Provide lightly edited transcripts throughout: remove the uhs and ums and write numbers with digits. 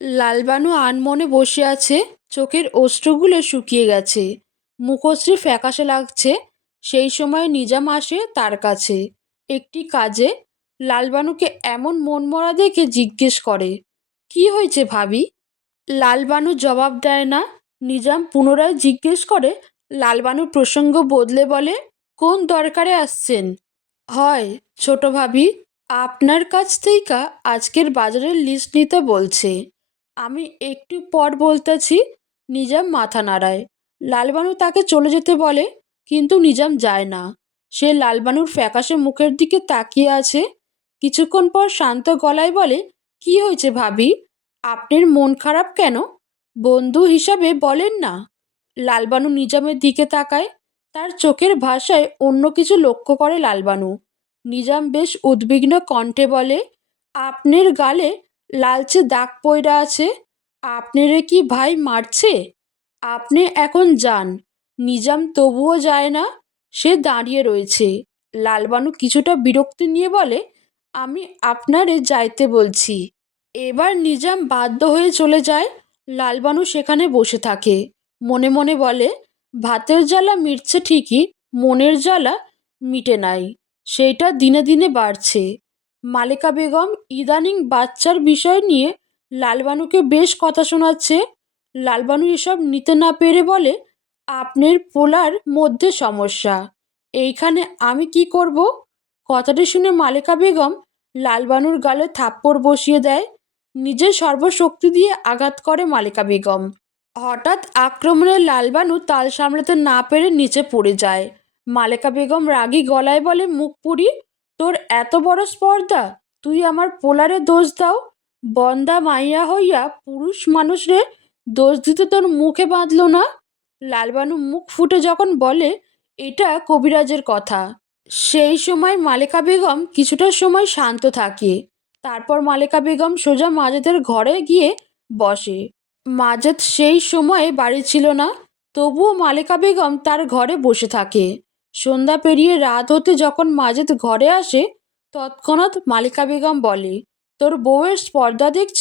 লালবানু আনমনে বসে আছে। চোখের অশ্রুগুলো শুকিয়ে গেছে, মুখশ্রী ফ্যাকাশে লাগছে। সেই সময় নিজাম আসে তার কাছে একটি কাজে। লালবানুকে এমন মনমরা দেখে জিজ্ঞেস করে, কি হয়েছে ভাবি? লালবানু জবাব দেয় না। নিজাম পুনরায় জিজ্ঞেস করে। লালবানুর প্রসঙ্গ বদলে বলে, কোন দরকারে আসছেন? হয় ছোট ভাবি, আপনার কাছ থেকে আজকের বাজারের লিস্ট নিতে বলছে। আমি একটু পর বলতেছি। নিজাম মাথা নাড়ায়। লালবানু তাকে চলে যেতে বলে, কিন্তু নিজাম যায় না। সে লালবানুর ফ্যাকাশে মুখের দিকে তাকিয়ে আছে। কিছুক্ষণ পর শান্ত গলায় বলে, কি হয়েছে ভাবি? আপনার মন খারাপ কেন? বন্ধু হিসাবে বলেন না। লালবানু নিজামের দিকে তাকায়। তার চোখের ভাষায় অন্য কিছু লক্ষ্য করে লালবানু। নিজাম বেশ উদ্বিগ্ন কণ্ঠে বলে, আপনার গালে লালচে দাগ পইড়া আছে। আপনারে কি ভাই মারছে? আপনি এখন যান। নিজাম তবুও যায় না। সে দাঁড়িয়ে রয়েছে। লালবানু কিছুটা বিরক্তি নিয়ে বলে, আমি আপনারে যাইতে বলছি। এবার নিজাম বাধ্য হয়ে চলে যায়। লালবানু সেখানে বসে থাকে। মনে মনে বলে, ভাতের জ্বালা মিটছে ঠিকই, মনের জ্বালা মিটে নাই। সেইটা দিনে দিনে বাড়ছে। মালেকা বেগম ইদানিং বাচ্চার বিষয় নিয়ে লালবানুকে বেশ কথা শোনাচ্ছে। লালবানু এসব নিতে না পেরে বলে, আপনার পোলার মধ্যে সমস্যা, এইখানে আমি কি করব? কথাটি শুনে মালেকা বেগম লালবানুর গালে থাপ্পড় বসিয়ে দেয়। নিজের সর্বশক্তি দিয়ে আঘাত করে মালেকা বেগম। হঠাৎ আক্রমণে লালবানু তাল সামলাতে না পেরে নিচে পড়ে যায়। মালেকা বেগম রাগী গলায় বলে, মুখ পুরি, তোর এত বড় স্পর্ধা, তুই আমার পোলারে দোষ দাও? বন্দা মাইয়া হইয়া পুরুষ মানুষরে দোষ দিতে তোর মুখে বাঁধল না? লালবানু মুখ ফুটে যখন বলে, এটা কবিরাজের কথা। সেই সময় মালেকা বেগম কিছুটা সময় শান্ত থাকে। তারপর মালেকা বেগম সোজা মাজেদের ঘরে গিয়ে বসে। মাজেদ সেই সময়ে বাড়ি ছিল না। তবুও মালেকা বেগম তার ঘরে বসে থাকে। সন্ধ্যা পেরিয়ে রাত হতে যখন মাজেদ ঘরে আসে, তৎক্ষণাৎ মালেকা বেগম বলে, তোর বউয়ের স্পর্ধা দেখছ?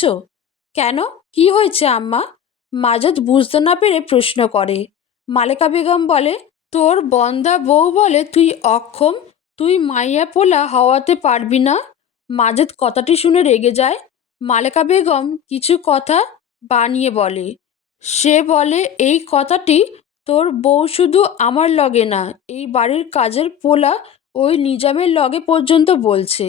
কেন, কি হয়েছে আম্মা? মাজেদ বুঝতে না পেরে প্রশ্ন করে। মালেকা বেগম বলে, তোর বন্দা বউ বলে তুই অক্ষম, তুই মাইয়া পোলা হওয়াতে পারবি না। মাজেদ কথাটি শুনে রেগে যায়। মালেকা বেগম কিছু কথা বানিয়ে বলে। সে বলে, এই কথাটি তোর বউ শুধু আমার লগে না, এই বাড়ির কাজের পোলা ওই নিজামের লগে পর্যন্ত বলছে।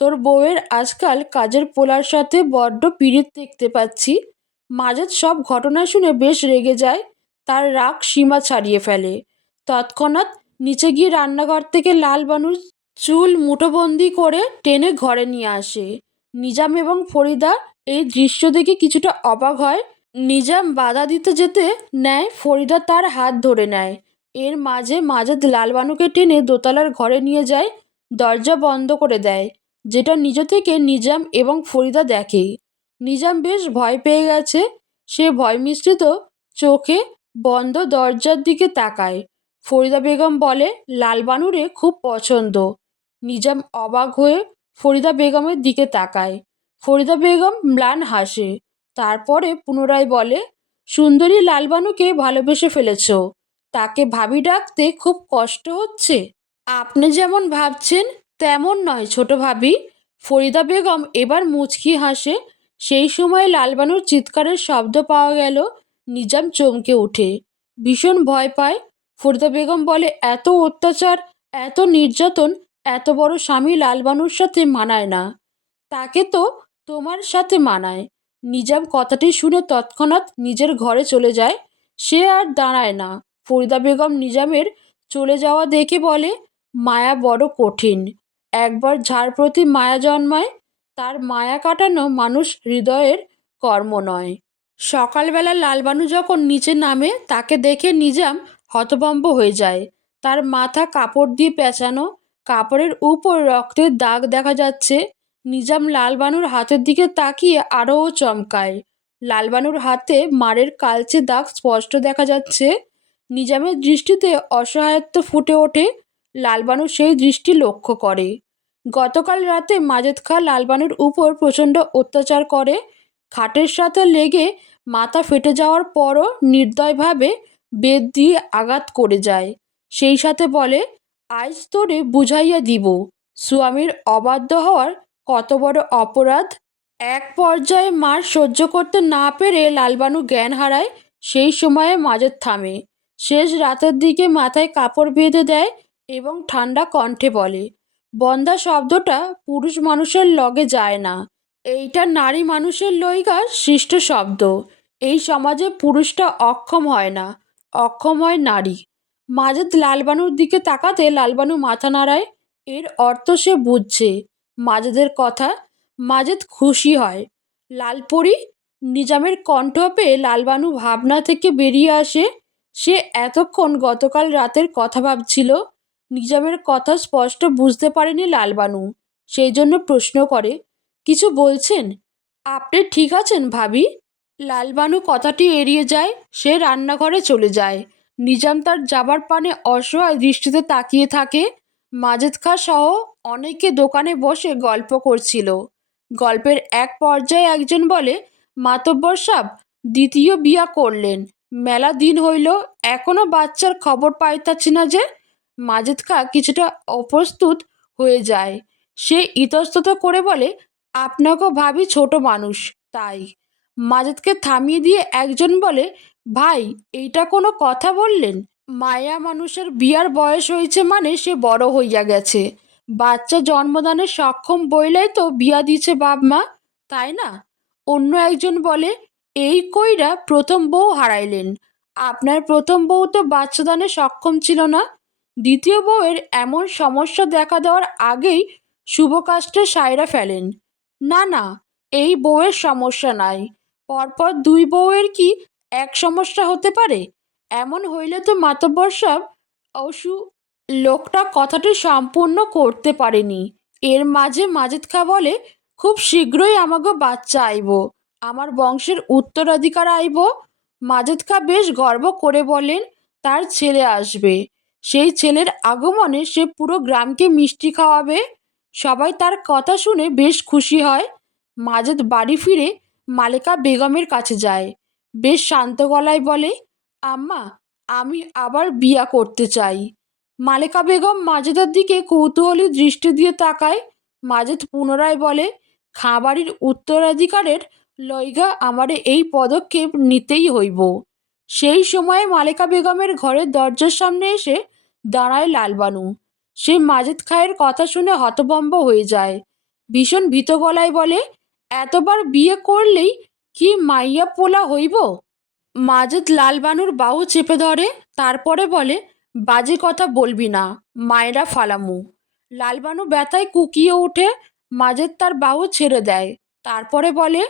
তোর বউয়ের আজকাল কাজের পোলার সাথে বড্ড পীড়িত দেখতে পাচ্ছি। মাজেদ সব ঘটনা শুনে বেশ রেগে যায়। তার রাগ সীমা ছাড়িয়ে ফেলে। তৎক্ষণাৎ নিচে গিয়ে রান্নাঘর থেকে লালবানুর চুল মুঠোবন্দি করে টেনে ঘরে নিয়ে আসে। নিজাম এবং ফরিদা এই দৃশ্য দেখে কিছুটা অবাক হয়। নিজাম বাধা দিতে যেতে নেয়, ফরিদা তার হাত ধরে নেয়। এর মাঝে মাজেদ লালবানুকে টেনে দোতলার ঘরে নিয়ে যায়, দরজা বন্ধ করে দেয়, যেটা নিজ থেকে নিজাম এবং ফরিদা দেখে। নিজাম বেশ ভয় পেয়ে গেছে। সে ভয় মিশ্রিত চোখে বন্ধ দরজার দিকে তাকায়। ফরিদা বেগম বলে, লালবানুরে খুব পছন্দ। নিজাম অবাক হয়ে ফরিদা বেগমের দিকে তাকায়। ফরিদা বেগম ম্লান হাসে। তারপরে পুনরায় বলে, সুন্দরী লালবানুকে ভালোবেসে ফেলেছ, তাকে ভাবি ডাকতে খুব কষ্ট হচ্ছে? আপনি যেমন ভাবছেন তেমন নয় ছোট ভাবি। ফরিদা বেগম এবার মুচকি হাসে। সেই সময় লালবানুর চিৎকারের শব্দ পাওয়া গেল। নিজাম চমকে ওঠে, ভীষণ ভয় পায়। ফরিদা বেগম বলে, এত অত্যাচার, এত নির্যাতন এত বড় স্বামী লালবানুর সাথে মানায় না। তাকে তো তোমার সাথে মানায়। নিজাম কথাটি শুনে তৎক্ষণাৎ নিজের ঘরে চলে যায়। সে আর দাঁড়ায় না। ফরিদা বেগম নিজামের চলে যাওয়া দেখে বলে, মায়া বড় কঠিন। একবার যার প্রতি মায়া জন্মায়, তার মায়া কাটানো মানুষ হৃদয়ের কর্ম নয়। সকালবেলা লালবানু যখন নিচে নামে, তাকে দেখে নিজাম হতভম্ব হয়ে যায়। তার মাথা কাপড় দিয়ে পেঁচানো, কাপড়ের উপর রক্তের দাগ দেখা যাচ্ছে। নিজাম লালবানুর হাতের দিকে তাকিয়ে আরও চমকায়। লালবানুর হাতে মারের কালচে দাগ স্পষ্ট দেখা যাচ্ছে। নিজামের দৃষ্টিতে অসহায়ত্ব ফুটে ওঠে। লালবানু সেই দৃষ্টি লক্ষ্য করে। গতকাল রাতে মাজেদ খাঁ লালবানুর উপর প্রচণ্ড অত্যাচার করে। খাটের সাথে লেগে মাথা ফেটে যাওয়ার পরও নির্দয়ভাবে বেত দিয়ে আঘাত করে যায়। সেই সাথে বলে, আজ তোরে বুঝাইয়া দিব স্বামীর অবাধ্য হওয়ার কত বড় অপরাধ। এক পর্যায়ে মার সহ্য করতে না পেরে লালবানু জ্ঞান হারায়। সেই সময়ে মাজেদ থামে। শেষ রাতের দিকে মাথায় কাপড় বেঁধে দেয় এবং ঠান্ডা কণ্ঠে বলে, বন্দা শব্দটা পুরুষ মানুষের লগে যায় না, এইটা নারী মানুষের লইগা সৃষ্ট শব্দ। এই সমাজে পুরুষটা অক্ষম হয় না, অক্ষম হয় নারী। মাজেদ লালবানুর দিকে তাকাতে লালবানু মাথা নাড়ায়। এর অর্থ সে বুঝছে মাজেদের কথা। মাজেদ খুশি হয়। লালপরি, নিজামের কণ্ঠ পেয়ে লালবানু ভাবনা থেকে বেরিয়ে আসে। সে এতক্ষণ গতকাল রাতের কথা ভাবছিল। নিজামের কথা স্পষ্ট বুঝতে পারেনি লালবানু। সেই জন্য প্রশ্ন করে, কিছু বলছেন? আপনি ঠিক আছেন ভাবি? লালবানু কথাটি এড়িয়ে যায়। সে রান্নাঘরে চলে যায়। নিজাম তার যাবার পানে অসহায় দৃষ্টিতে তাকিয়ে থাকে। মাজেদ খাঁ সহ অনেকে দোকানে বসে গল্প করছিল। গল্পের এক পর্যায়ে একজন বলে, মাতব্বর সাব দ্বিতীয় বিয়া করলেন, মেলা দিন হইল, এখনো বাচ্চার খবর পাইতাছি না যে। মাজেদ খাঁ কিছুটা অপ্রস্তুত হয়ে যায়। সে ইতস্তত করে বলে, আপনাকেও ভাবি ছোট মানুষ, তাই। মাজেদকে থামিয়ে দিয়ে একজন বলে, ভাই এইটা কোনো কথা বললেন? মায়া মানুষের বিয়ার বয়স হয়েছে মানে সে বড় হইয়া গেছে। বাচ্চা জন্মদানে সক্ষম বইলাই তো বিয়া দিছে বাপ মা, তাই না? অন্য একজন বলে, এই কইরা প্রথম বউ হারাইলেন। আপনার প্রথম বউ তো বাচ্চাদানে সক্ষম ছিল না। দ্বিতীয় বউয়ের এমন সমস্যা দেখা দেওয়ার আগেই শুভ কাজটা সাইরা ফেলেন। না না, এই বউয়ের সমস্যা নাই। পরপর দুই বউয়ের কি এক সমস্যা হতে পারে? এমন হইলে তো মাতব্বর সাহেব অসু। লোকটা কথাটি সম্পূর্ণ করতে পারেনি। এর মাঝে মাজেদ খাঁ বলে, খুব শীঘ্রই আমাগো বাচ্চা আইব, আমার বংশের উত্তরাধিকার আইব। মাজেদ খাঁ বেশ গর্ব করে বলেন, তার ছেলে আসবে। সেই ছেলের আগমনে সে পুরো গ্রামকে মিষ্টি খাওয়াবে। সবাই তার কথা শুনে বেশ খুশি হয়। মাজেদ বাড়ি ফিরে মালেকা বেগমের কাছে যায়। বেশ শান্ত গলায় বলে, আম্মা, আমি আবার বিয়া করতে চাই। মালেকা বেগম মাজেদের দিকে কৌতূহলী দৃষ্টি দিয়ে তাকায়। মাজেদ পুনরায় বলে, খাঁ বাড়ির উত্তরাধিকারের লইগা আমারে এই পদক্ষেপ নিতেই হইব। সেই সময়ে মালেকা বেগমের ঘরের দরজার সামনে এসে দাঁড়ায় লালবানু। সে মাজেদ খাঁয়ের কথা শুনে হতভম্ব হয়ে যায়। ভীষণ ভীত গলায় বলে, এতবার বিয়ে করলেই কি মাইয়া পোলা হইব? মাজেদ লালবানুর বাহু চেপে ধরে। তারপরে বলে, বাজে কথা বলবি না, মায়েরা ফালামু। লালবানু ব্যথায় কুকিয়ে ওঠে। মাজেদ তার বাহু ছেড়ে দেয়। তারপরে বলে,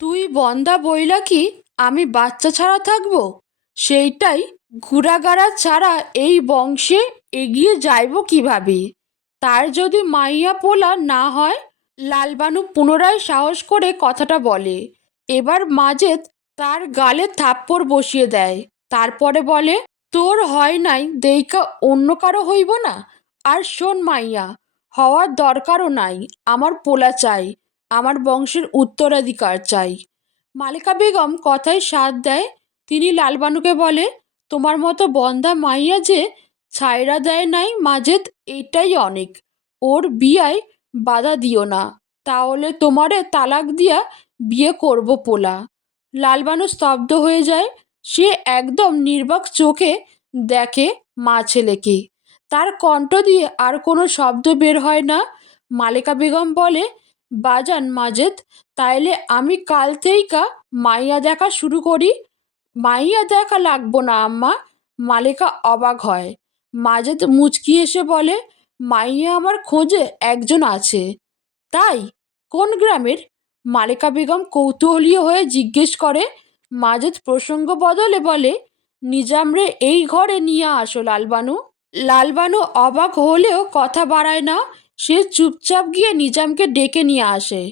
তুই বন্দা বইলা কি আমি বাচ্চা ছাড়া থাকবো? সেইটাই, গুড়াগাড়া ছাড়া এই বংশে এগিয়ে যাইব কিভাবে? তার যদি মাইয়া পোলা না হয়? লালবানু পুনরায় সাহস করে কথাটা বলে। এবার মাজেদ তার গালে থাপ্পড় বসিয়ে দেয়। তারপরে বলে, তোর হয় নাই দেইকা অন্য কারো হইব না? আর শোন মাইয়া, হওয়ার দরকারও নাই। আমার পোলা চাই, আমার বংশের উত্তরাধিকার চাই। মালিকা বেগম কথায় সাথ দেয়। তিনি লালবানুকে বলে, তোমার মতো বন্ধা মাইয়া যে ছাইরা দেয় নাই মাজেদ, এটাই অনেক। ওর বিয়ায় বাধা দিও না, তাহলে তোমারে তালাক দিয়া বিয়ে করব পোলা। লালবানু স্তব্ধ হয়ে যায়। সে একদম নির্বাক চোখে দেখে মা ছেলেকে। তার কণ্ঠ দিয়ে আর কোনো শব্দ বের হয় না। মালেকা বেগম বলে, বাজান মাজেদ, তাইলে আমি কাল থেইকা মাইয়া দেখা শুরু করি? মাইয়া দেখা লাগবো না আম্মা। মালেকা অবাক হয়। মাজেদ মুচকি এসে বলে, মাইয়া আমার খোঁজে একজন আছে। তাই? কোন গ্রামের? মালেকা বেগম কৌতূহলী হয়ে জিজ্ঞেস করে। মাজেদ প্রসঙ্গ বদলে বলে, নিজামরে এই ঘরে নিয়ে আসো লালবানু। লালবানু অবাক হলেও কথা বাড়ায় না। সে চুপচাপ গিয়ে নিজামকে ডেকে নিয়ে আসে।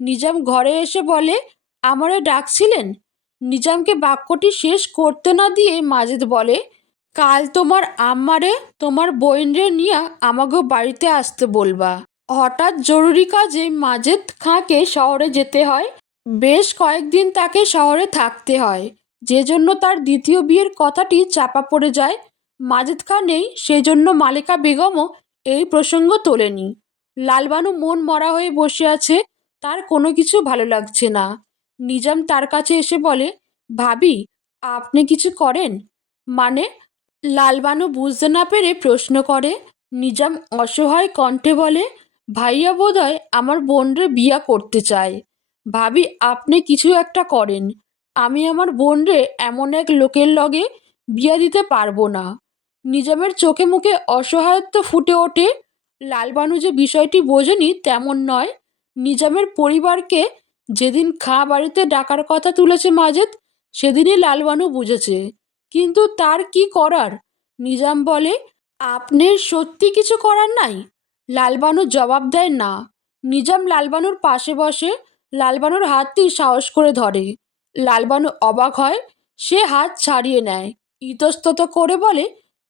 নিজাম ঘরে এসে বলে, আমারে ডাকছিলেন? নিজামকে বাক্যটি শেষ করতে না দিয়ে মাজেদ বলে, কাল তোমার আম্মারে তোমার বইনরে নিয়ে আমাগো বাড়িতে আসতে বলবা। হঠাৎ জরুরি কাজে মাজেদ খাঁকে শহরে যেতে হয়। বেশ কয়েকদিন তাকে শহরে থাকতে হয়, যে জন্য তার দ্বিতীয় বিয়ের কথাটি চাপা পড়ে যায়। মাজেদ খাঁ নেই, সেজন্য মালেকা বেগমও এই প্রসঙ্গ তোলেনি। লালবানু মন মরা হয়ে বসে আছে, তার কোনো কিছু ভালো লাগছে না। নিজাম তার কাছে এসে বলে, ভাবি, আপনি কিছু করেন? মানে? লালবানু বুঝতে না পেরে প্রশ্ন করে। নিজাম অসহায় কণ্ঠে বলে, ভাইয়া বোধহয় আমার বোনরে বিয়া করতে চায়। ভাবি, আপনি কিছু একটা করেন। আমি আমার বোনরে এমন এক লোকের লগে বিয়া দিতে পারবো না। নিজামের চোখে মুখে অসহায়ত্ব ফুটে ওঠে। লালবানু যে বিষয়টি বোঝেনি তেমন নয়। নিজামের পরিবারকে যেদিন খাঁ বাড়িতে ডাকার কথা তুলেছে মাজেদ, সেদিনই লালবানু বুঝেছে। কিন্তু তার কি করার? নিজাম বলে, আপনার সত্যি কিছু করার নাই? লালবানু জবাব দেয়, না। নিজাম লালবানুর পাশে বসে, লালবানুর হাতটি সাহস করে ধরে। লালবানু অবাক হয়, সে হাত ছাড়িয়ে নেয়, ইতস্তত করে বলে,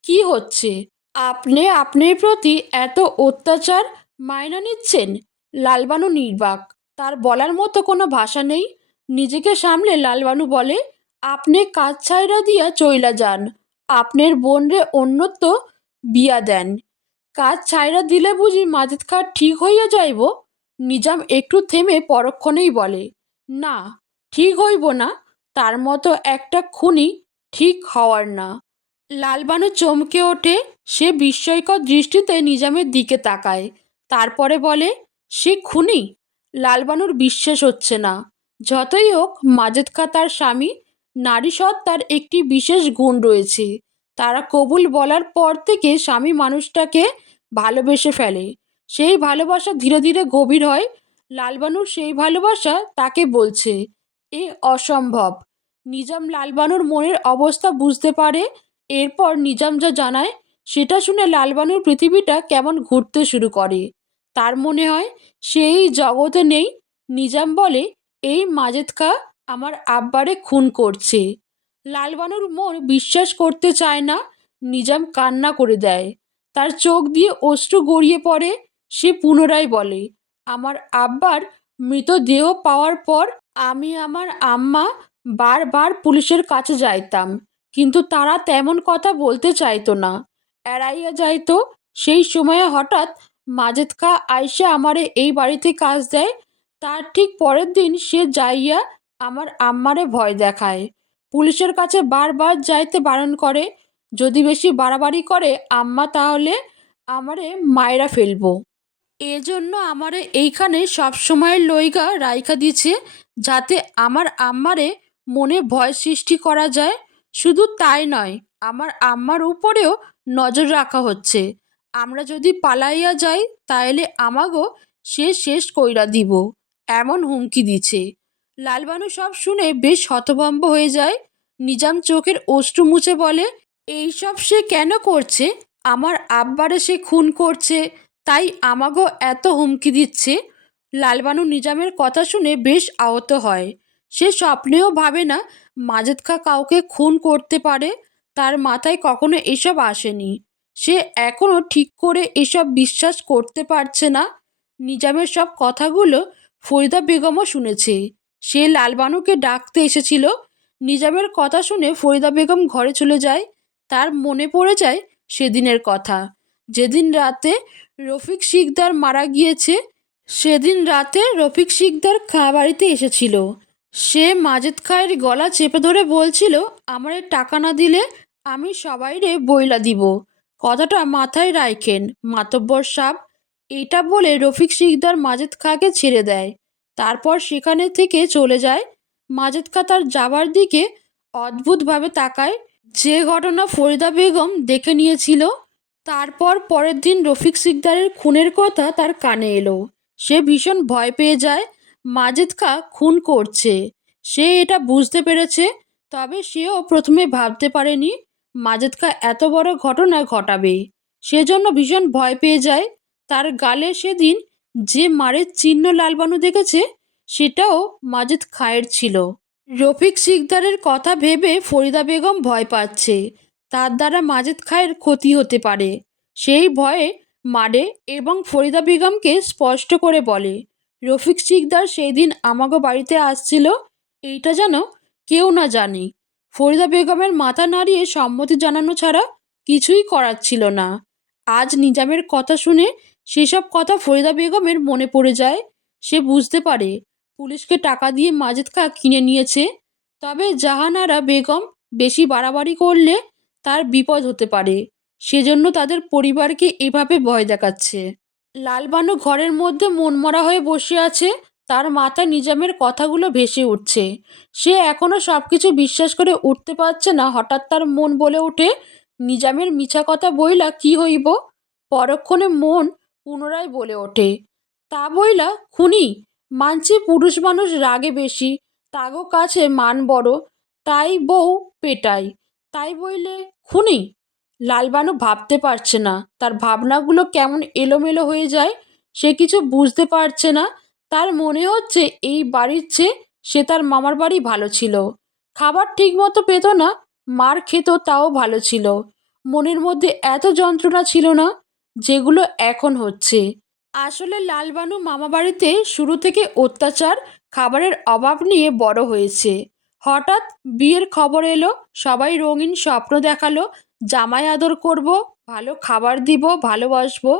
কি হচ্ছে? আপনি আপনার প্রতি এত অত্যাচার মাইনা নিচ্ছেন? লালবানু নির্বাক, তার বলার মতো কোনো ভাষা নেই। নিজেকে সামলে লালবানু বলে, আপনি কাজ ছাইরা দিয়া চইলা যান, আপনার বোনরে অন্যত্র বিয়া দেন। কাজ ছাইরা দিলে বুঝি মাজেদ খাঁ ঠিক হইয়া যাইব? নিজাম একটু থেমে পরক্ষণেই বলে, না, ঠিক হইব না। তার মতো একটা খুনি ঠিক হওয়ার না। লালবানু চমকে ওঠে, সে বিস্ময়কর দৃষ্টিতে নিজামের দিকে তাকায়, তারপরে বলে, সে খুনি? লালবানুর বিশ্বাস হচ্ছে না। যতই হোক, মাজেদ খাঁ তার স্বামী। নারী সত্তার একটি বিশেষ গুণ রয়েছে, তারা কবুল বলার পর থেকে স্বামী মানুষটাকে ভালোবেসে ফেলে। সেই ভালোবাসা ধীরে ধীরে গভীর হয়। লালবানুর সেই ভালোবাসা তাকে বলছে, এ অসম্ভব। নিজাম লালবানুর মনের অবস্থা বুঝতে পারে। এরপর নিজাম যা জানায়, সেটা শুনে লালবানুর পৃথিবীটা কেমন ঘুরতে শুরু করে। তার মনে হয় সেই জগতে নেই। নিজাম বলে, এই মাজেদ খাঁ আমার আব্বারে খুন করছে। লালবানুর মন বিশ্বাস করতে চায় না। নিজাম কান্না করে দেয়, তার চোখ দিয়ে অশ্রু গড়িয়ে পড়ে। সে পুনরায় বলে, আমার আব্বার মৃতদেহ পাওয়ার পর আমি আমার আম্মা বারবার পুলিশের কাছে যাইতাম, কিন্তু তারা তেমন কথা বলতে চাইতো না, এড়াইয়া যাইতো। সেই সময়ে হঠাৎ মাজেদ খাঁ আইসা আমারে এই বাড়িতে কাজ দেয়। তার ঠিক পরের দিন সে যাইয়া আমার আম্মারে ভয় দেখায়, পুলিশের কাছে বারবার যাইতে বারণ করে। যদি বেশি বাড়াবাড়ি করে আম্মা, তাহলে আমারে মাইরা ফেলবো। এজন্য আমারে এইখানে সবসময় লইগা রাইখা দিছে, যাতে আমার আম্মারে মনে ভয় সৃষ্টি করা যায়। শুধু তাই নয়, আমার আম্মার উপরেও নজর রাখা হচ্ছে। আমরা যদি পালাইয়া যাই, তাইলে আমাগো সে শেষ কইরা দিব, এমন হুমকি দিছে। লালবানু সব শুনে বেশ হতভম্ব হয়ে যায়। নিজাম চোখের অশ্রু মুছে বলে, এইসব সে কেন করছে? আমার আব্বারে সে খুন করছে, তাই আমাগো এত হুমকি দিচ্ছে। লালবানু নিজামের কথা শুনে বেশ আহত হয়। সে স্বপ্নেও ভাবে না মাজেদ খাঁ কাউকে খুন করতে পারে। তার মাথায় কখনো এসব আসেনি। সে এখনও ঠিক করে এসব বিশ্বাস করতে পারছে না। নিজামের সব কথাগুলো ফরিদা বেগমও শুনেছে। সে লালবানুকে ডাকতে এসেছিল। নিজামের কথা শুনে ফরিদা বেগম ঘরে চলে যায়। তার মনে পড়ে যায় সেদিনের কথা, যেদিন রাতে রফিক শিকদার মারা গিয়েছে। সেদিন রাতে রফিক শিকদার খাঁ বাড়িতে এসেছিল। সে মাজেদ খাঁয়ের গলা চেপে ধরে বলছিল, আমারে টাকা না দিলে আমি সবাইরে বইলা দিব। কথাটা মাথায় রাখেন মাতব্বর সাব। এইটা বলে রফিক শিকদার মাজেদ খাঁকে ছেড়ে দেয়। তারপর সেখানে থেকে চলে যায়। মাজেদ খাঁ তার যাবার দিকে অদ্ভুতভাবে তাকায়, যে ঘটনা ফরিদা বেগম দেখে নিয়েছিল। তারপর পরের দিন রফিক সিকদারের খুনের কথা তার কানে এলো। সে ভীষণ ভয় পেয়ে যায়। মাজেদ খাঁ খুন করছে, সে এটা বুঝতে পেরেছে। তবে সেও প্রথমে ভাবতে পারেনি মাজেদ খাঁ এত বড় ঘটনা ঘটাবে। সেজন্য ভীষণ ভয় পেয়ে যায়। তার গালে সেদিন যে মারের চিহ্ন লালবানু দেখেছে, সেটাও মাজেদ খাঁয়ের ছিল। রফিক সিকদারের কথা ভেবে ফরিদা বেগম ভয় পাচ্ছে, তার দ্বারা মাজেদ খাঁয়ের ক্ষতি হতে পারে। সেই ভয়ে মারে এবং ফরিদা বেগমকে স্পষ্ট করে বলে, রফিক শিকদার সেই দিন আমাগো বাড়িতে আসছিল, এইটা যেন কেউ না জানে। ফরিদা বেগমের মাথা নাড়িয়ে সম্মতি জানানো ছাড়া কিছুই করার ছিল না। আজ নিজামের কথা শুনে সেসব কথা ফরিদা বেগমের মনে পড়ে যায়। সে বুঝতে পারে পুলিশকে টাকা দিয়ে মাজেদ খা কিনে নিয়েছে। তবে জাহানারা বেগম বেশি বাড়াবাড়ি করলে তার বিপদ হতে পারে, সেজন্য তাদের পরিবারকে এভাবে ভয় দেখাচ্ছে। লালবানু ঘরের মধ্যে মনমরা হয়ে বসে আছে। তার মাথায় নিজামের কথাগুলো ভেসে উঠছে। সে এখনো সবকিছু বিশ্বাস করে উঠতে পারছে না। হঠাৎ তার মন বলে ওঠে, নিজামের মিছা কথা বইলা কি হইব? পরক্ষণে মন পুনরায় বলে ওঠে, তা বইলা খুনি? মানছি পুরুষ মানুষ রাগে বেশি, তাগো কাছে মান বড়, তাই বউ পেটাই, তাই বইলে খুনি? লালবানু ভাবতে পারছে না। তার ভাবনাগুলো কেমন এলোমেলো হয়ে যায়। সে কিছু বুঝতে পারছে না। তার মনে হচ্ছে এই বাড়ির চেয়ে সে তার মামার বাড়ি ভালো ছিল। খাবার ঠিক মতো পেত না, মার খেত তাও ভালো ছিল। মনের মধ্যে এত যন্ত্রণা ছিল না যেগুলো এখন হচ্ছে। আসলে লালবানু মামাবাড়িতে শুরু থেকে অত্যাচার, খাবারের অভাব নিয়ে বড় হয়েছে। হঠাৎ বিয়ের খবর এলো, সবাই রঙিন স্বপ্ন দেখালো, জামাই আদর করব, ভালো খাবার দিব, ভালোবাসবো,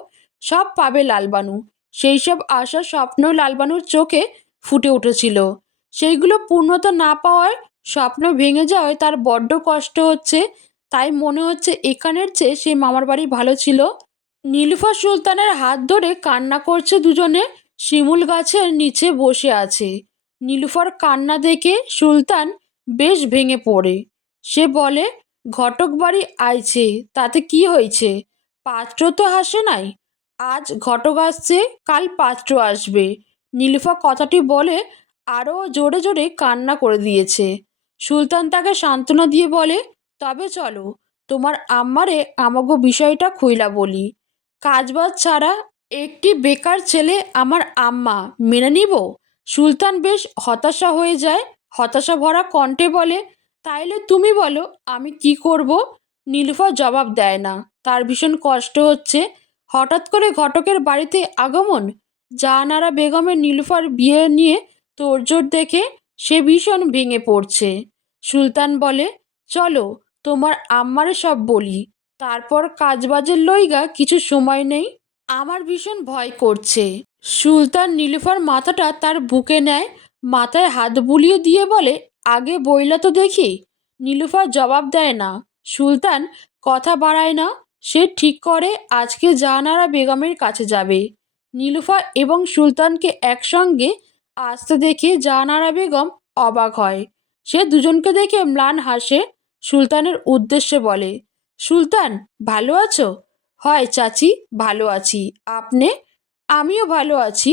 সব পাবে লালবানু। সেই সব আশা স্বপ্ন লালবানুর চোখে ফুটে উঠেছিল। সেইগুলো পূর্ণতা না পাওয়ায়, স্বপ্ন ভেঙে যাওয়ায় তার বড্ড কষ্ট হচ্ছে। তাই মনে হচ্ছে এখানের চেয়ে সে মামার বাড়ি ভালো ছিল। নীলুফার সুলতানের হাত ধরে কান্না করছে দুজনে। শিমুল গাছের নিচে বসে আছে। নীলুফার কান্না দেখে সুলতান বেশ ভেঙে পড়ে। সে বলে, ঘটক বাড়ি আইছে, তাতে কি হয়েছে? পাত্র তো হাসে নাই। আজ ঘটক আসছে, কাল পাত্র আসবে। নীলুফা কথাটি বলে আরও জোরে জোরে কান্না করে দিয়েছে। সুলতান তাকে সান্ত্বনা দিয়ে বলে, তবে চলো, তোমার আম্মারে আমাগো বিষয়টা খুইলা বলি। কাজবাজ ছাড়া একটি বেকার ছেলে আমার আম্মা মেনে নিব? সুলতান বেশ হতাশা হয়ে যায়। হতাশা ভরা কণ্ঠে বলে, তাইলে তুমি বলো আমি কি করব? নীলুফা জবাব দেয় না। তার ভীষণ কষ্ট হচ্ছে। হঠাৎ করে ঘটকের বাড়িতে আগমন। জাহানারা বেগমের নীলুফার বিয়ে নিয়ে তোড়জোড় দেখে সে ভীষণ ভেঙে পড়ছে। সুলতান বলে, চলো, তোমার আম্মারে সব বলি। তারপর কাজবাজের লইগা কিছু সময় নেই, আমার ভীষণ ভয় করছে। সুলতান নীলুফার মাথাটা তার বুকে নেয়, মাথায় হাত বুলিয়ে দিয়ে বলে, আগে বইলা তো দেখি। নীলুফা জবাব দেয় না। সুলতান কথা বাড়ায় না। সে ঠিক করে আজকে জাহানারা বেগমের কাছে যাবে। নীলুফা এবং সুলতানকে একসঙ্গে আসতে দেখে জাহানারা বেগম অবাক হয়। সে দুজনকে দেখে ম্লান হাসে। সুলতানের উদ্দেশ্যে বলে, সুলতান ভালো আছো? হয় চাচি, ভালো আছি। আপনি? আমিও ভালো আছি।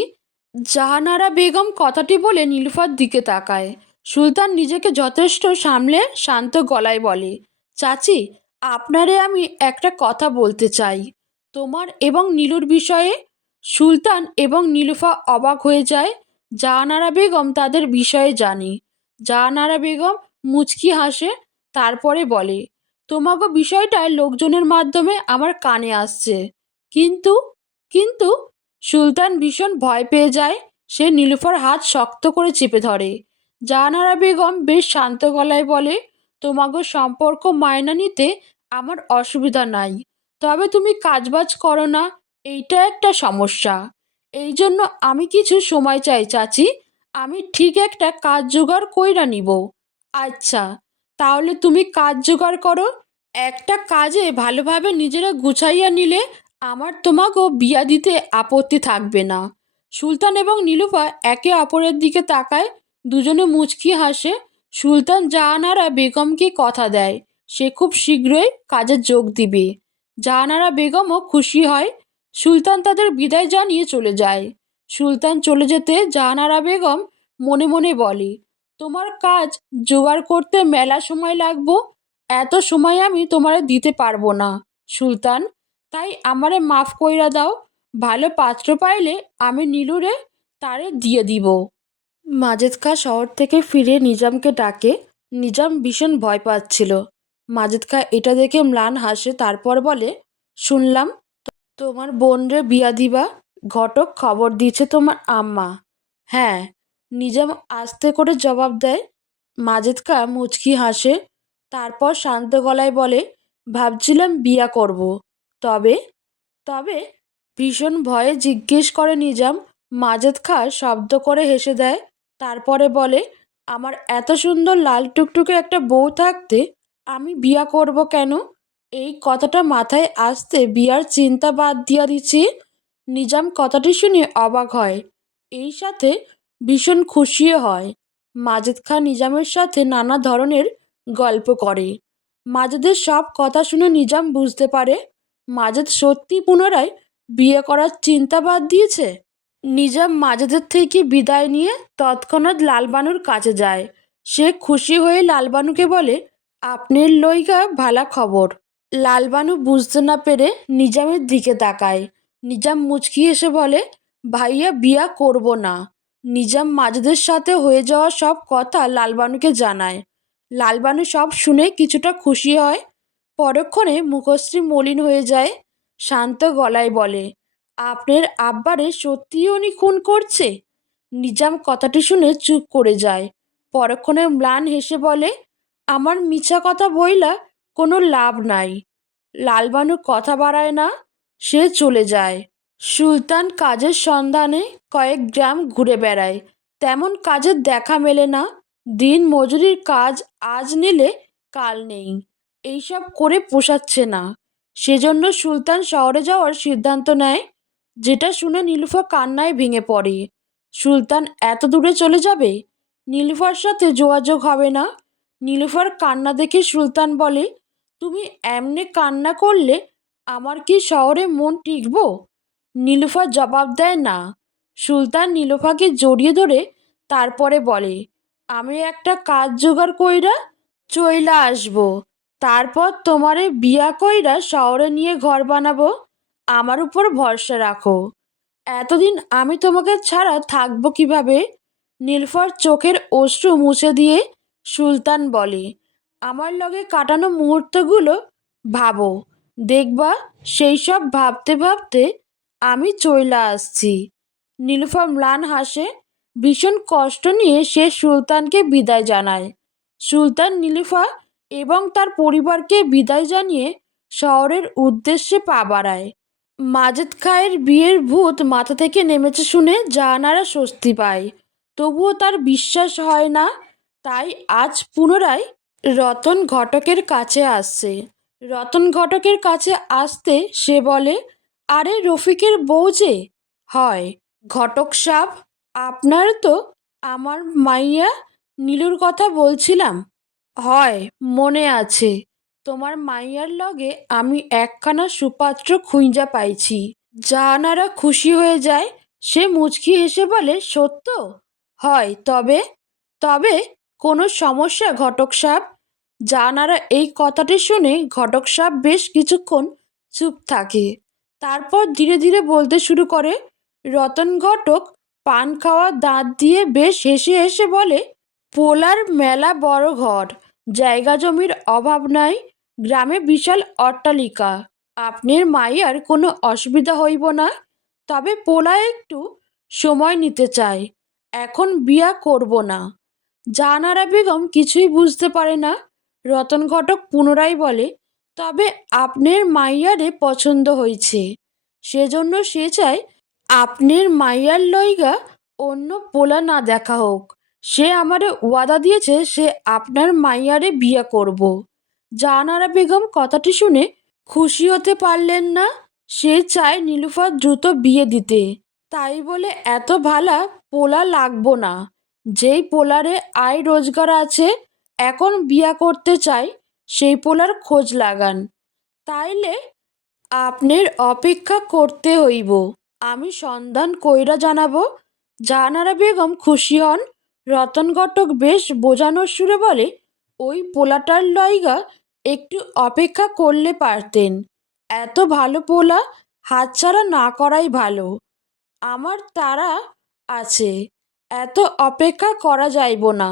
জাহানারা বেগম কথাটি বলে নীলুফার দিকে তাকায়। সুলতান নিজেকে যথেষ্ট সামলে শান্ত গলায় বলে, চাচি, আপনারে আমি একটা কথা বলতে চাই, তোমার এবং নীলুর বিষয়ে। সুলতান এবং নীলুফা অবাক হয়ে যায়। জাহানারা বেগম তাদের বিষয়ে জানে। জাহানারা বেগম মুচকি হাসে, তারপরে বলে, তোমাগো বিষয়টা লোকজনের মাধ্যমে আমার কানে আসছে। কিন্তু কিন্তু সুলতান ভীষণ ভয় পেয়ে যায়। সে নীলুফার হাত শক্ত করে চেপে ধরে। জাহানারা বেগম বেশ শান্ত গলায় বলে, তোমাগো সম্পর্ক মায়না নিতে আমার অসুবিধা নাই, তবে তুমি কাজবাজ করো না, এইটা একটা সমস্যা। এই জন্য আমি কিছু সময় চাই চাচি। আমি ঠিক একটা কাজ জোগাড় কইরা নিব। আচ্ছা, তাহলে তুমি কাজ জোগাড় করো। একটা কাজে ভালোভাবে নিজেরা গুছাইয়া নিলে আমার তোমাকেও বিয়া দিতে আপত্তি থাকবে না। সুলতান এবং নীলুফা একে অপরের দিকে তাকায়। দুজনে মুচকি হাসে। সুলতান জাহানারা বেগমকে কথা দেয় সে খুব শীঘ্রই কাজে যোগ দিবে। জাহানারা বেগমও খুশি হয়। সুলতান তাদের বিদায় জানিয়ে চলে যায়। সুলতান চলে যেতে জাহানারা বেগম মনে মনে বলে, তোমার কাজ জোগাড় করতে মেলা সময় লাগবো। এত সময় আমি তোমারে দিতে পারবো না সুলতান, তাই আমারে মাফ কইরা দাও। ভালো পাত্র পাইলে আমি নীলুরে তারে দিয়ে দিব। মাজেদ খাঁ শহর থেকে ফিরে নিজামকে ডাকে। নিজাম ভীষণ ভয় পাচ্ছিল। মাজেদ খাঁ এটা দেখে ম্লান হাসে, তারপর বলে, শুনলাম তোমার বোনরে বিয়া দিবা। ঘটক খবর দিয়েছে তোমার আম্মা। হ্যাঁ, নিজাম আস্তে করে জবাব দেয়। মাজেদ খাঁ মুচকি হাসে, তারপর শান্ত গলায় বলে, ভাবছিলাম বিয়া করব। তবে তবে ভীষণ ভয়ে জিজ্ঞেস করে নিজাম। মাজেদ খাঁ শব্দ করে হেসে দেয়, তারপরে বলে, আমার এত সুন্দর লাল টুকটুকে একটা বউ থাকতে আমি বিয়া করব কেন? এই কথাটা মাথায় আসতে বিয়ার চিন্তা বাদ দিয়া দিচ্ছি। নিজাম কথাটি শুনে অবাক হয়, এই সাথে ভীষণ খুশিও হয়। মাজেদ খাঁ নিজামের সাথে নানা ধরনের গল্প করে। মাজেদের সব কথা শুনে নিজাম বুঝতে পারে মাজেদ সত্যি পুনরায় বিয়ে করার চিন্তা বাদ দিয়েছে। নিজাম মাজেদের থেকে বিদায় নিয়ে তৎক্ষণাৎ লালবানুর কাছে যায়। সে খুশি হয়ে লালবানুকে বলে, আপনার লইগা ভালা খবর। লালবানু বুঝতে না পেরে নিজামের দিকে তাকায়। নিজাম মুচকি এসে বলে, ভাইয়া বিয়া করব না। নিজাম মাজেদের সাথে হয়ে যাওয়া সব কথা লালবানুকে জানায়। লালবানু সব শুনে কিছুটা খুশি হয়, পরক্ষণে মুখশ্রী মলিন হয়ে যায়। শান্ত গলায় বলে, আপনার আব্বারে সত্যিই উনি খুন করছে? নিজাম কথাটি শুনে চুপ করে যায়, পরক্ষণে ম্লান হেসে বলে, আমার মিছা কথা বইলা কোনো লাভ নাই। লালবানু কথা বাড়ায় না, সে চলে যায়। সুলতান কাজের সন্ধানে কয়েক গ্রাম ঘুরে বেড়ায়, তেমন কাজের দেখা মেলে না। দিন মজুরির কাজ আজ নিলে কাল নেই, এইসব করে পোষাচ্ছে না। সেজন্য সুলতান শহরে যাওয়ার সিদ্ধান্ত নেয়, যেটা শুনে নীলুফা কান্নায় ভেঙে পড়ে। সুলতান এত দূরে চলে যাবে, নীলুফার সাথে যোগাযোগ হবে না। নীলুফার কান্না দেখে সুলতান বলে, তুমি এমনে কান্না করলে আমার কি শহরে মন টিকব? নীলুফা জবাব দেয় না। সুলতান নীলুফাকে জড়িয়ে ধরে তারপরে বলে, আমি একটা কাজ জোগাড় কইরা চইলা আসবো, তারপর তোমারে বিয়া কইরা শহরে নিয়ে ঘর বানাবো। আমার উপর ভরসা রাখো। এতদিন আমি তোমাকে ছাড়া থাকবো কিভাবে? নীলুফার চোখের অশ্রু মুছে দিয়ে সুলতান বলে, আমার লগে কাটানো মুহূর্তগুলো ভাবো, দেখবা সেই সব ভাবতে ভাবতে আমি চইলা আসছি। নীলুফা ম্লান হাসে, ভীষণ কষ্ট নিয়ে সে সুলতানকে বিদায় জানায়। সুলতান নীলুফা এবং তার পরিবারকে বিদায় জানিয়ে শহরের উদ্দেশ্যে পা বাড়ায়। মাজেদ খাঁয়ের বিয়ের ভূত মাথা থেকে নেমেছে শুনে জাহানারা স্বস্তি পায়, তবুও তার বিশ্বাস হয় না। তাই আজ পুনরায় রতন ঘটকের কাছে আসছে। রতন ঘটকের কাছে আসতে সে বলে, আরে রফিকের বউ যে? হয়। ঘটক সাব, আপনার তো আমার মাইয়া নীলুর কথা বলছিলাম। হয়, মনে আছে। তোমার মাইয়ার লগে আমি একখানা সুপাত্র খুঁজা পাইছি। জাহানারা খুশি হয়ে যায়। সে মুচকি হেসে বলে, সত্য? হয়, তবে তবে কোনো সমস্যা ঘটক সাহেব? জাহানারা এই কথাটি শুনে ঘটক সাহেব বেশ কিছুক্ষণ চুপ থাকে, তারপর ধীরে ধীরে বলতে শুরু করে। রতন ঘটক পান খাওয়া দাঁত দিয়ে বেশ হেসে হেসে বলে, পোলার মেলা বড় ঘর, জায়গা জমির অভাব নাই, গ্রামে বিশাল অট্টালিকা, আপনার মাইয়ার কোনো অসুবিধা হইব না। তবে পোলা একটু সময় নিতে চায়, এখন বিয়া করব না। জাহানারা বেগম কিছুই বুঝতে পারে না। রতন ঘটক পুনরায় বলে, তবে আপনার মাইয়ারে পছন্দ হয়েছে, সেজন্য সে চায় আপনার মাইয়ার লইগা অন্য পোলা না দেখা হোক। সে আমারে ওয়াদা দিয়েছে সে আপনার মাইয়ারে বিয়ে করব। জাহানারা বেগম কথাটি শুনে খুশি হতে পারলেন না। সে চায় নীলুফার দ্রুত বিয়ে দিতে, তাই বলে এত ভালা পোলা লাগবো না। যেই পোলারে আয় রোজগার আছে, এখন বিয়া করতে চাই, সেই পোলার খোঁজ লাগান। তাইলে আপনার অপেক্ষা করতে হইব, আমি সন্ধান কইরা জানাবো। জাহানারা বেগম খুশি হন। রতন ঘটক বেশ বোঝানোর সুরে বলে, ওই পোলাটার লইগা একটু অপেক্ষা করলে পারতেন। এত ভালো পোলা হাতছাড়া না করাই ভালো। আমার তাড়া আছে, এত অপেক্ষা করা যাইব না।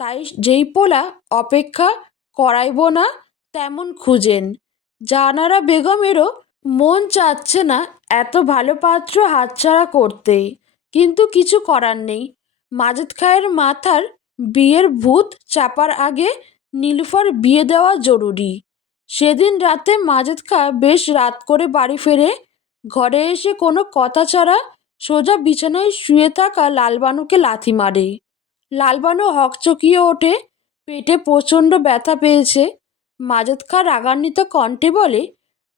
তাই যেই পোলা অপেক্ষা করাইব না তেমন খুঁজেন। জাহানারা বেগমেরও মন চাচ্ছে না এত ভালো পাত্র হাতছাড়া করতে, কিন্তু কিছু করার নেই। মাজেদ খাঁয়ের মাথার বিয়ের ভূত চাপার আগে নীলুফার বিয়ে দেওয়া জরুরি। সেদিন রাতে মাজেদ খাঁ বেশ রাত করে বাড়ি ফেরে। ঘরে এসে কোনো কথা ছাড়া সোজা বিছানায় শুয়ে থাকা লালবানুকে লাথি মারে। লালবানু হকচকিয়ে ওঠে, পেটে প্রচণ্ড ব্যথা পেয়েছে। মাজেদ খাঁ রাগান্বিত কণ্ঠে বলে,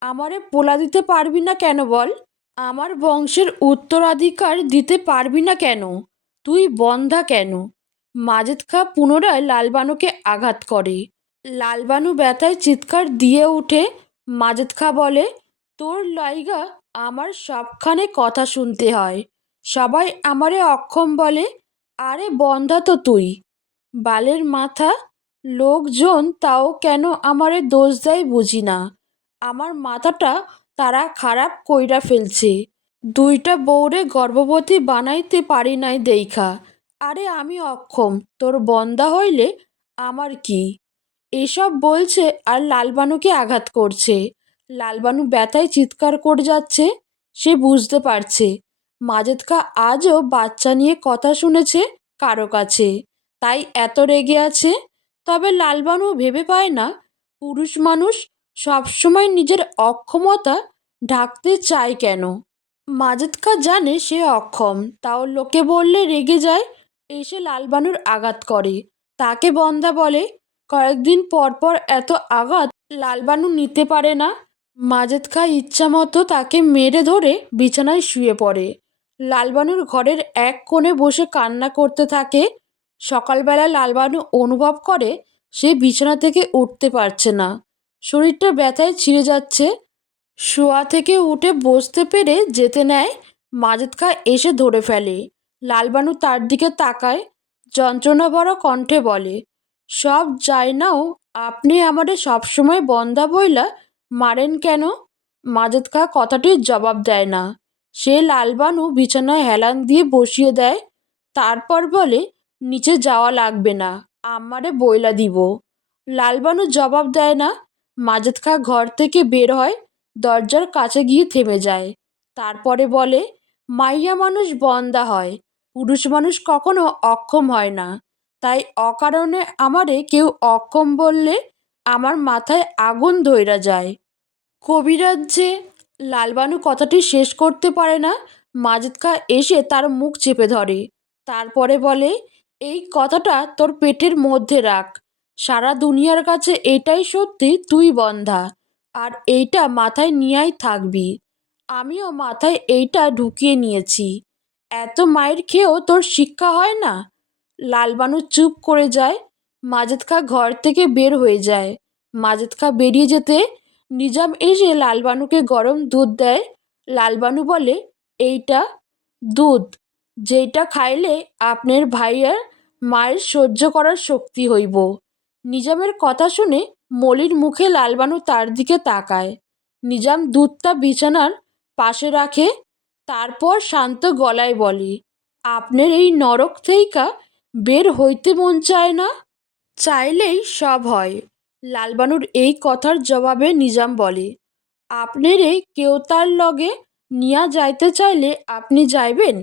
আমারে পোলা দিতে পারবি না কেন বল? আমার বংশের উত্তরাধিকার দিতে পারবি না কেন? তুই বন্ধা কেন? মাজেদ খাঁ পুনরায় লালবানুকে আঘাত করে। লালবানু ব্যথায় চিৎকার দিয়ে ওঠে। মাজেদ খাঁ বলে, তোর লাইগা আমার সবখানে কথা শুনতে হয়। সবাই আমারে অক্ষম বলে। আরে বন্ধা তো তুই, বালের মাথা। লোকজন তাও কেন আমারে দোষ দেয় বুঝি না। আমার মাথাটা তারা খারাপ কইরা ফেলছে। দুইটা বউরে গর্ভবতী বানাইতে পারি নাই দেইখা। আরে আমি অক্ষম, তোর বন্ধা হইলে আমার কি? এসব বলছে আর লালবানুকে আঘাত করছে। লালবানু ব্যথায় চিৎকার করে যাচ্ছে। সে বুঝতে পারছে মাজেদ খাঁ আজও বাচ্চা নিয়ে কথা শুনেছে কারো কাছে, তাই এত রেগে আছে। তবে লালবানু ভেবে পায় না, পুরুষ মানুষ সবসময় নিজের অক্ষমতা ঢাকতে চায় কেন। মাজেদ খাঁ জানে সে অক্ষম, তাও লোকে বললে রেগে যায়। এসে লালবানুর আঘাত করে, তাকে বন্ধা বলে। কয়েকদিন পর পর এত আঘাত লালবানু নিতে পারে না। মাজেদ খাঁ ইচ্ছামতো তাকে মেরে ধরে বিছানায় শুয়ে পড়ে। লালবানুর ঘরের এক কোণে বসে কান্না করতে থাকে। সকালবেলা লালবানু অনুভব করে সে বিছানা থেকে উঠতে পারছে না। শরীরটা ব্যথায় ছিঁড়ে যাচ্ছে। শোয়া থেকে উঠে বসতে পেরে যেতে নেয়, মাজেদ খাঁ এসে ধরে ফেলে। লালবানু তার দিকে তাকায়, যন্ত্রণা ভরা কণ্ঠে বলে, সব যায় নাও, আপনি আমারে সবসময় বন্ধা বইলা মারেন কেন? মাজেদ খাঁ কথাটির জবাব দেয় না। সে লালবানু বিছানায় হেলান দিয়ে বসিয়ে দেয়। তারপর বলে, নিচে যাওয়া লাগবে না, আমারে বইলা দিব। লালবানু জবাব দেয় না। মাজেদ খাঁ ঘর থেকে বের হয়, দরজার কাছে গিয়ে থেমে যায়। তারপরে বলে, মাইয়া মানুষ বন্ধা হয়, পুরুষ মানুষ কখনো অক্ষম হয় না। তাই অকারণে আমারে কেউ অক্ষম বললে আমার মাথায় আগুন ধইরা যায়। কবিরাজ্যে লালবানু কথাটি শেষ করতে পারে না। মাজেদ খাঁ এসে তার মুখ চেপে ধরে। তারপরে বলে, এই কথাটা তোর পেটের মধ্যে রাখ। সারা দুনিয়ার কাছে এটাই সত্যি, তুই বন্ধা। আর এইটা মাথায় নিয়েই থাকবি। আমিও মাথায় এইটা ঢুকিয়ে নিয়েছি। এত মায়ের খেয়েও তোর শিক্ষা হয় না? লালবানু চুপ করে যায়। মাজেদ খাঁ ঘর থেকে বের হয়ে যায়। মাজেদ খাঁ বেরিয়ে যেতে নিজাম এসে লালবানুকে গরম দুধ দেয়। লালবানু বলে, এইটা দুধ, যেইটা খাইলে আপনার ভাইয়ের মায়ের সহ্য করার শক্তি হইব। নিজামের কথা শুনে মলির মুখে লালবানু তার দিকে তাকায়। নিজাম দুধটা বিছানার পাশে রাখে। তারপর শান্ত গলায় বলে, আপনার এই নরক থেইকা বের হইতে মন চায় না? চাইলেই সব হয়। লালবানুর এই কথার জবাবে নিজাম বলে, আপনারে কেউ তার লগে নিয়া যাইতে চাইলে আপনি যাইবেন?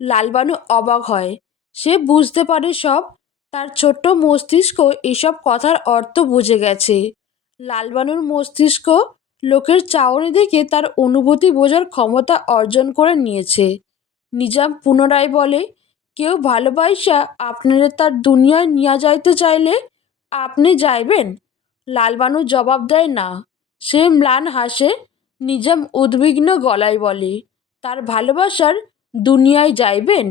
লালবানু অবাক হয়। সে বুঝতে পারে সব। তার ছোট্ট মস্তিষ্ক এসব কথার অর্থ বুঝে গেছে। লালবানুর মস্তিষ্ক লোকের চাউনি দেখে তার অনুভূতি বোঝার ক্ষমতা অর্জন করে নিয়েছে। নিজাম পুনরায় বলে, কেউ ভালোবাসা আপনারে তার দুনিয়ায় নিয়া যাইতে চাইলে আপনি যাইবেন? লালবানু জবাব দেয় না। সে ম্লান হাসে। নিজাম উদ্বিগ্ন গলায় বলে, তার ভালোবাসার দুনিয়ায় যাইবেন?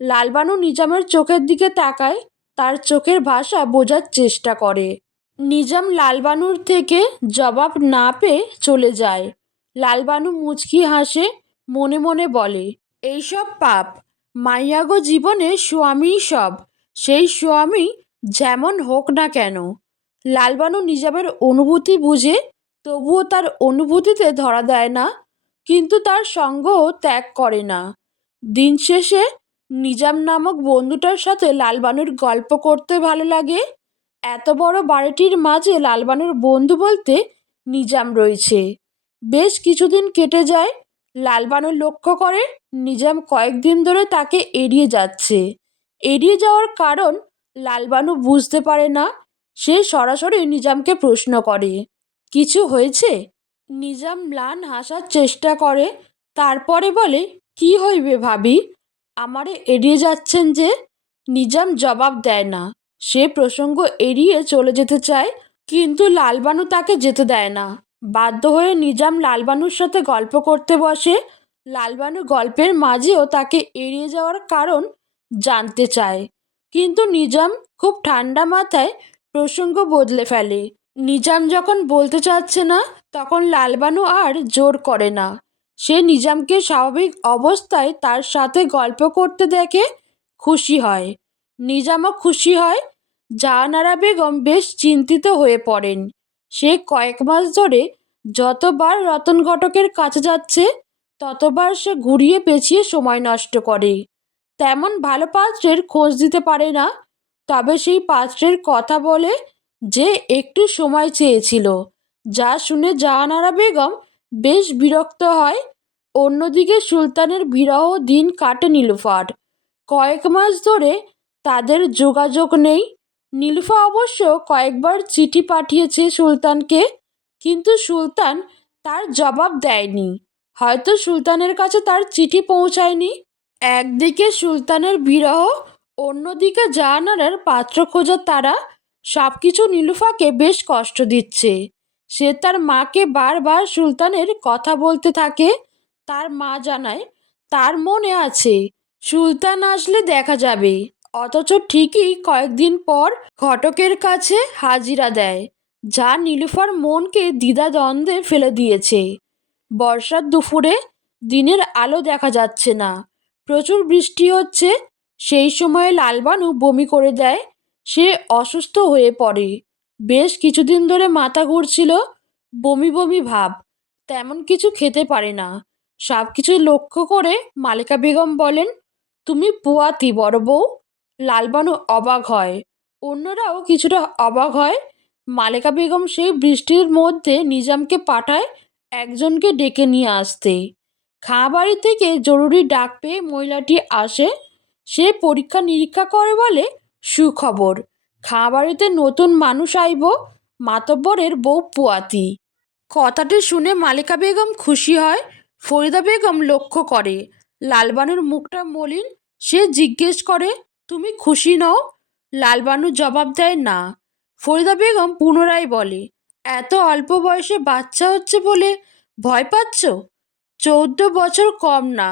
লালবানু নিজামের চোখের দিকে তাকায়, তার চোখের ভাষা বোঝার চেষ্টা করে। নিজাম লালবানুর থেকে জবাব না পেয়ে চলে যায়। লালবানু মুচকি হাসে, মনে মনে বলে, এইসব পাপ। মাইয়াগো জীবনে স্বামীই সব, সেই স্বামী যেমন হোক না কেন। লালবানু নিজামের অনুভূতি বুঝে, তবুও তার অনুভূতিতে ধরা দেয় না, কিন্তু তার সঙ্গও ত্যাগ করে না। দিন শেষে নিজাম নামক বন্ধুটার সাথে লালবানুর গল্প করতে ভালো লাগে। এত বড় বাড়িটির মাঝে লালবানুর বন্ধু বলতে নিজাম রয়েছে। বেশ কিছুদিন কেটে যায়। লালবানু লক্ষ্য করে নিজাম কয়েকদিন ধরে তাকে এড়িয়ে যাচ্ছে। এড়িয়ে যাওয়ার কারণ লালবানু বুঝতে পারে না। সে সরাসরি নিজামকে প্রশ্ন করে, কিছু হয়েছে? নিজাম ম্লান হাসার চেষ্টা করে, তারপরে বলে, কি হইবে ভাবি, আমারে এড়িয়ে যাচ্ছেন যে? নিজাম জবাব দেয় না। সে প্রসঙ্গ এড়িয়ে চলে যেতে চায়, কিন্তু লালবানু তাকে যেতে দেয় না। বাধ্য হয়ে নিজাম লালবানুর সাথে গল্প করতে বসে। লালবানু গল্পের মাঝেও তাকে এড়িয়ে যাওয়ার কারণ জানতে চায়, কিন্তু নিজাম খুব ঠান্ডা মাথায় প্রসঙ্গ বদলে ফেলে। নিজাম যখন বলতে চাচ্ছে না, তখন লালবানু আর জোর করে না। সে নিজামকে স্বাভাবিক অবস্থায় তার সাথে গল্প করতে দেখে খুশি হয়। নিজামও খুশি হয়। জাহানারা বেগম বেশ চিন্তিত হয়ে পড়েন। সে কয়েক মাস ধরে যতবার রতন ঘটকের কাছে যাচ্ছে, ততবার সে ঘুরিয়ে পেঁচিয়ে সময় নষ্ট করে। তেমন ভালো পাত্রের খোঁজ দিতে পারে না। তবে সেই পাত্রের কথা বলে যে একটু সময় চেয়েছিল, যা শুনে জাহানারা বেগম বেশ বিরক্ত হয়। অন্যদিকে সুলতানের বিরহ দিন কাটে নীলুফার। কয়েক মাস ধরে তাদের যোগাযোগ নেই। নীলুফা অবশ্য কয়েকবার চিঠি পাঠিয়েছে সুলতানকে, কিন্তু সুলতান তার জবাব দেয়নি। হয়তো সুলতানের কাছে তার চিঠি পৌঁছায়নি। একদিকে সুলতানের বিরহ, অন্যদিকে জাহানারার পাত্র খোঁজার তাড়া, সব কিছু নীলুফাকে বেশ কষ্ট দিচ্ছে। সে তার মাকে বারবার সুলতানের কথা বলতে থাকে। তার মা জানায় তার মনে আছে, সুলতান আসলে দেখা যাবে। অথচ ঠিকই কয়েকদিন পর ঘটকের কাছে হাজিরা দেয়, যা নীলুফার মনকে দ্বিধাদ্বন্দ্বে ফেলে দিয়েছে। বর্ষার দুপুরে দিনের আলো দেখা যাচ্ছে না। প্রচুর বৃষ্টি হচ্ছে। সেই সময়ে লালবানু বমি করে দেয়। সে অসুস্থ হয়ে পড়ে। বেশ কিছুদিন ধরে মাথা ঘুরছিল, বমি বমি ভাব, তেমন কিছু খেতে পারে না। সব কিছু লক্ষ্য করে মালেকা বেগম বলেন, তুমি পুয়াতি বড় বউ। লালবানু অবাক হয়। অন্যরাও কিছুটা অবাক হয়। মালেকা বেগম সেই বৃষ্টির মধ্যে নিজামকে পাঠায় একজনকে ডেকে নিয়ে আসতে। খাঁ বাড়ি থেকে জরুরি ডাক পেয়ে মহিলাটি আসে। সে পরীক্ষা নিরীক্ষা করে বলে, সুখবর, খাঁ বাড়িতে নতুন মানুষ আইব, মাতব্বরের বউ পুয়াতি। কথাটি শুনে মালেকা বেগম খুশি হয়। ফরিদা বেগম লক্ষ্য করে লালবানুর মুখটা মলিন। সে জিজ্ঞেস করে, তুমি খুশি নও? লালবানু জবাব দেয়, না। ফরিদা বেগম পুনরায় বলে, এত অল্প বয়সে বাচ্চা হচ্ছে বলে ভয় পাচ্ছ? 14 বছর কম না,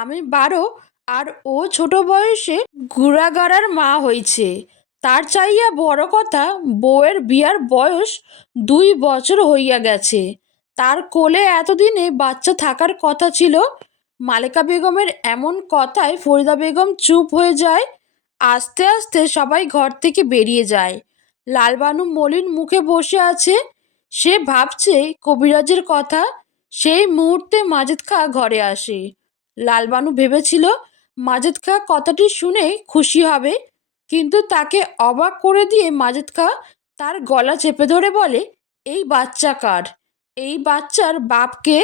আমি 12, আর ও ছোট বয়সে গুড়াগাড়ার মা হয়েছে। তার চাইয়া বড় কথা, বউয়ের বিয়ার বয়স 2 বছর হইয়া গেছে। তার কোলে এতদিনে বাচ্চা থাকার কথা ছিল। মালেকা বেগমের এমন কথায় ফরিদা বেগম চুপ হয়ে যায়। আস্তে আস্তে সবাই ঘর থেকে বেরিয়ে যায়। লালবানু মলিন মুখে বসে আছে। সে ভাবছে কবিরাজের কথা। সেই মুহূর্তে মাজেদ খাঁ ঘরে আসে। লালবানু ভেবেছিল মাজেদ খাঁ কথাটি শুনে খুশি হবে, কিন্তু তাকে অবাক করে দিয়ে মাজেদ খাঁ তার গলা চেপে ধরে বলে, এই বাচ্চা কার? এই বাচ্চার বাপকে?